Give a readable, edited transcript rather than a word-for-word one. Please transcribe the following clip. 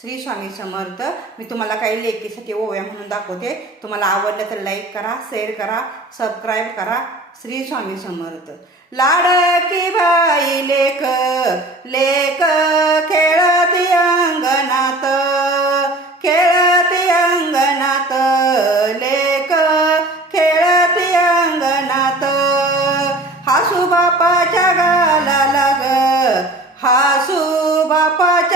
श्री स्वामी समर्थ. मी तुम्हाला काही लेकीसाठी ओव्या म्हणून दाखवते. तुम्हाला आवडलं तर लाईक करा, शेअर करा, सबस्क्राईब करा. श्री स्वामी समर्थ. लाडकी बाई लेक लेक खेळती अंगणात, खेळती अंगणात, लेक खेळती अंगणात. हासू बापाच्या गालाला ग, हासू बापाच्या